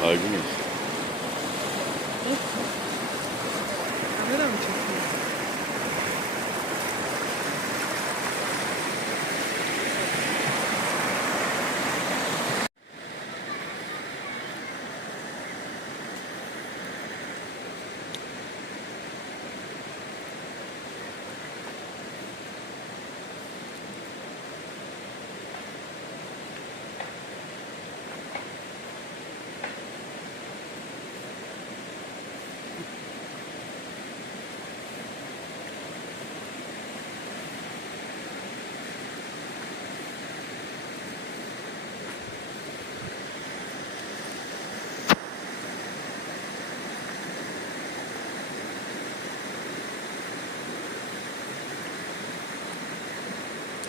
Saygı mı? Kamera mı çekiyor?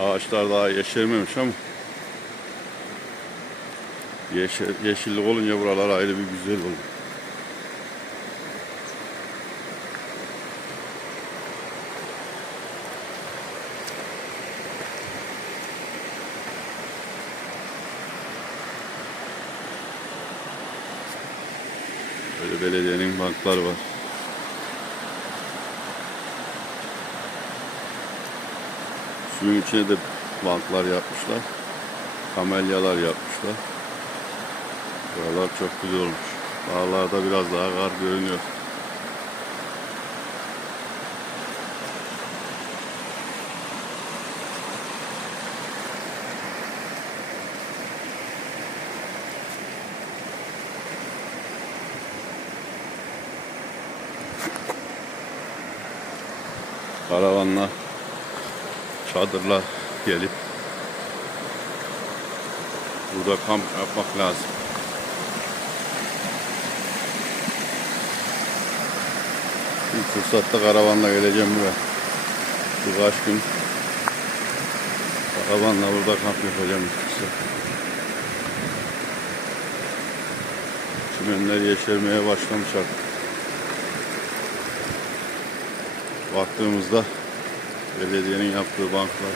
Ağaçlar daha yeşermemiş ama yeşillik olunca buralar ayrı bir güzel olur. Böyle belediyenin bankları var. Suyun içine de banklar yapmışlar. Kamelyalar yapmışlar. Buralar çok güzel olmuş. Dağlarda biraz daha kar görünüyor. Karavanla, çadırla gelip burada kamp yapmak lazım. Bir fırsatta karavanla geleceğim buraya. Birkaç gün karavanla burada kamp yapacağım. Çimenler yeşermeye başlamış artık. Baktığımızda belediyenin yaptığı banklar.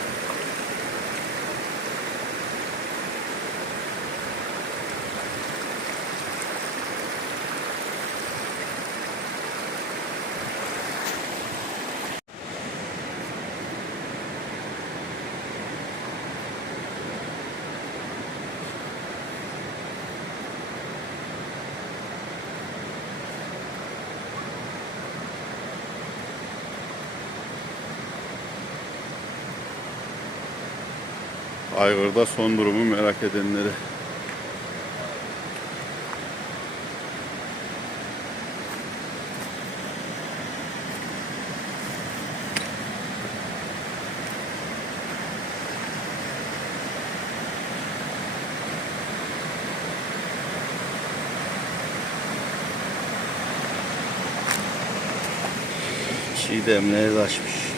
Aygır'da son durumu merak edenleri. Çiğdemleri de açmış.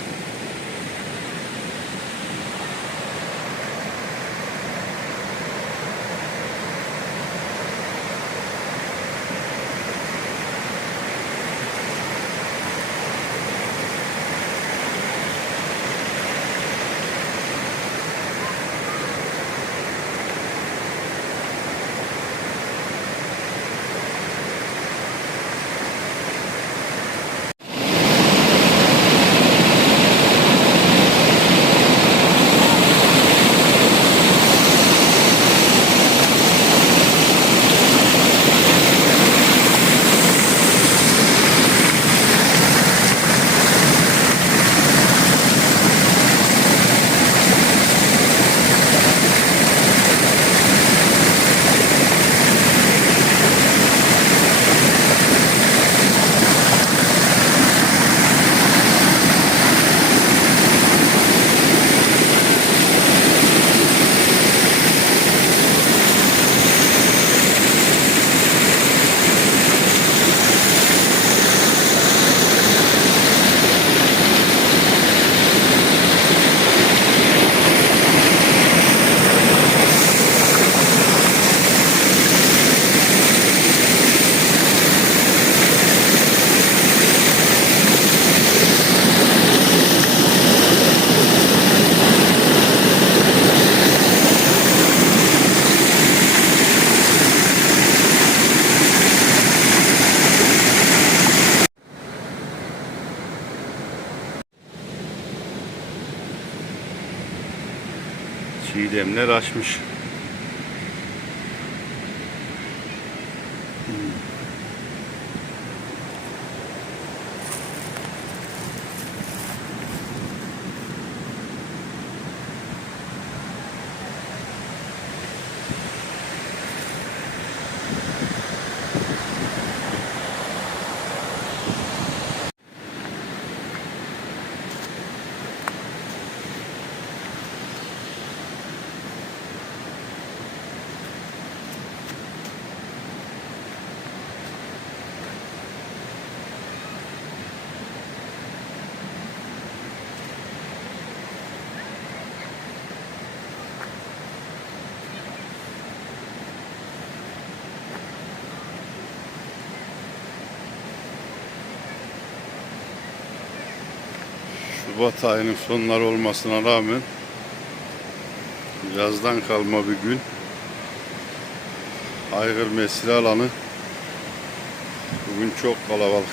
Demler açmış. Şubat ayının sonları olmasına rağmen yazdan kalma bir gün. Aygır mesire alanı bugün çok kalabalık.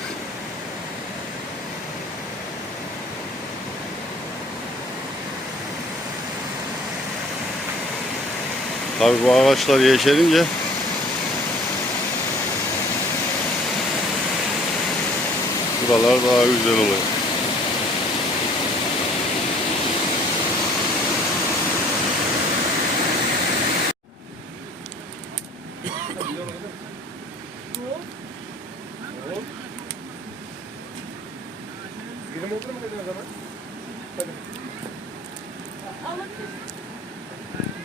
Tabii bu ağaçlar yeşerince buralar daha güzel oluyor. Benim oldu mu dedin o zaman? Hadi.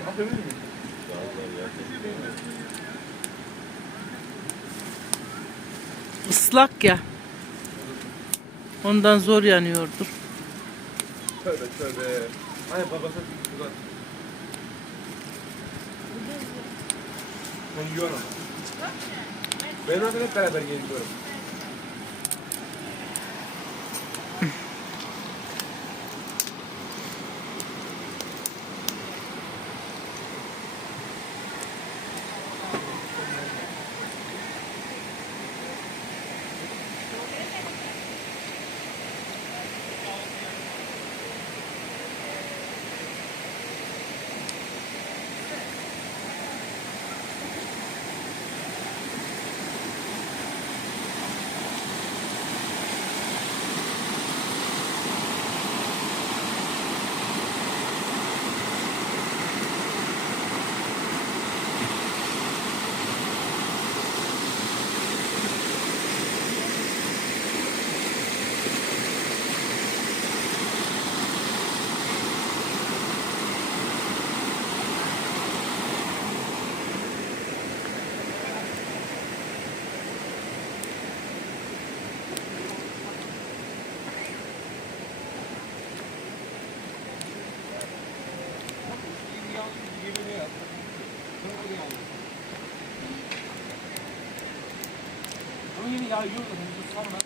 Ne yapabilir miyim? Islak ya. Ondan zor yanıyordur. Tövbe tövbe. Hani babası uzat. Ben yiyorum. Ben orada hep beraber geliyorum. Ya yok sonra.